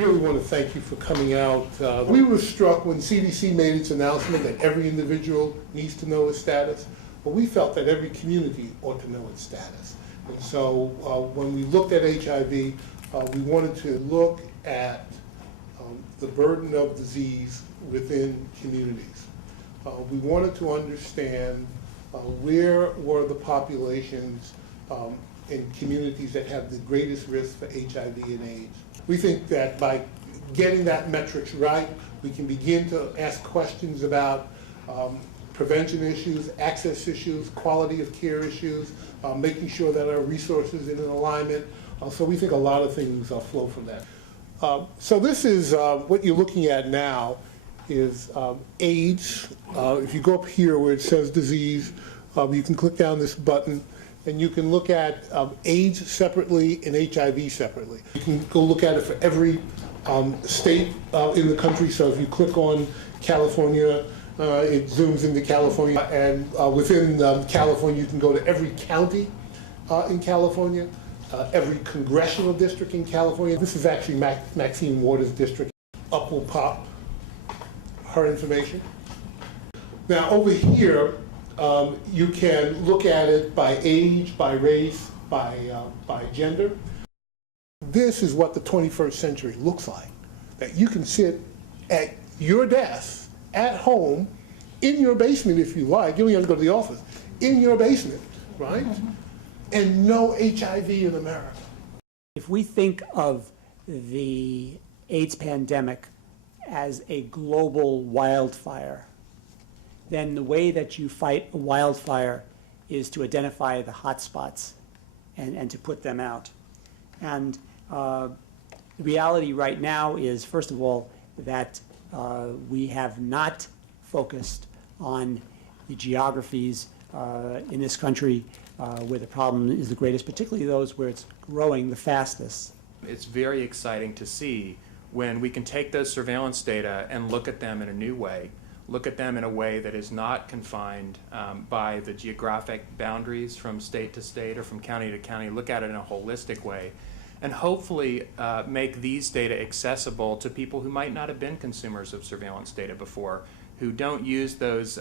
really want to thank you for coming out. We were struck when CDC made its announcement that every individual needs to know his status, but we felt that every community ought to know its status. And so when we looked at HIV, we wanted to look at the burden of disease within communities. We wanted to understand where were the populations in communities that have the greatest risk for HIV and AIDS. We think that by getting that metrics right, we can begin to ask questions about prevention issues, access issues, quality of care issues, making sure that our resources are in alignment. So we think a lot of things flow from that. So this is what you're looking at now is AIDS. If you go up here where it says disease, you can click down this button and you can look at AIDS separately and HIV separately. You can go look at it for every state in the country. So if you click on California, it zooms into California, and within California you can go to every county in California, every congressional district in California. This is actually Maxine Waters' district. Up will pop her information. Now over here, you can look at it by age, by race, by gender. This is what the 21st century looks like. That you can sit at your desk, at home, in your basement if you like. You don't have to go to the office. In your basement, right? And no HIV in America. If we think of the AIDS pandemic as a global wildfire, then the way that you fight a wildfire is to identify the hot spots and to put them out. And the reality right now is, first of all, that we have not focused on the geographies in this country where the problem is the greatest, particularly those where it's growing the fastest. It's very exciting to see when we can take those surveillance data and look at them in a new way, look at them in a way that is not confined by the geographic boundaries from state to state or from county to county, look at it in a holistic way, and hopefully make these data accessible to people who might not have been consumers of surveillance data before, who don't use those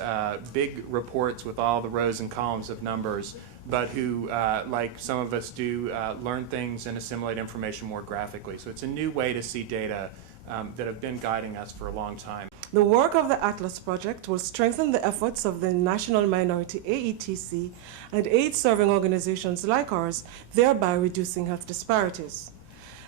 big reports with all the rows and columns of numbers, but who, like some of us do, learn things and assimilate information more graphically. So it's a new way to see data that have been guiding us for a long time. The work of the Atlas Project will strengthen the efforts of the National Minority AETC and AIDS-serving organizations like ours, thereby reducing health disparities.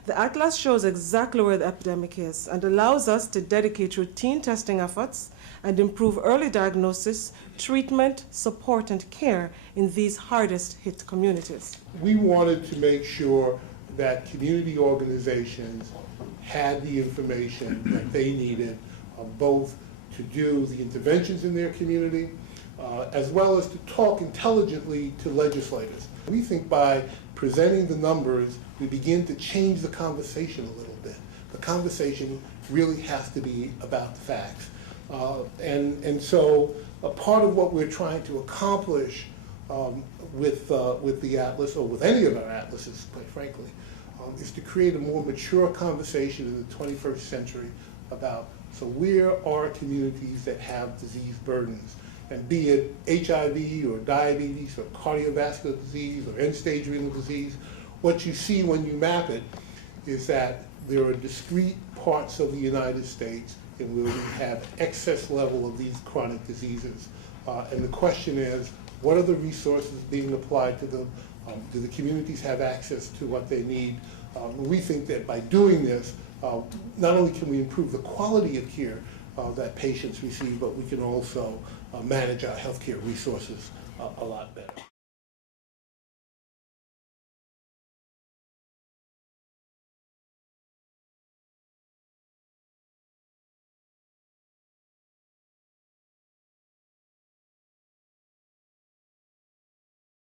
The Atlas shows exactly where the epidemic is and allows us to dedicate routine testing efforts and improve early diagnosis, treatment, support, and care in these hardest hit communities. We wanted to make sure that community organizations had the information that they needed, both to do the interventions in their community, as well as to talk intelligently to legislators. We think by presenting the numbers, we begin to change the conversation a little bit. The conversation really has to be about the facts. And so a part of what we're trying to accomplish with the Atlas, or with any of our atlases, quite frankly, is to create a more mature conversation in the 21st century about, so where are communities that have disease burdens? And be it HIV or diabetes or cardiovascular disease or end-stage renal disease, what you see when you map it is that there are discrete parts of the United States in where we have excess level of these chronic diseases. And the question is, what are the resources being applied to them? Do the communities have access to what they need? We think that by doing this, not only can we improve the quality of care that patients receive, but we can also manage our healthcare resources a lot better.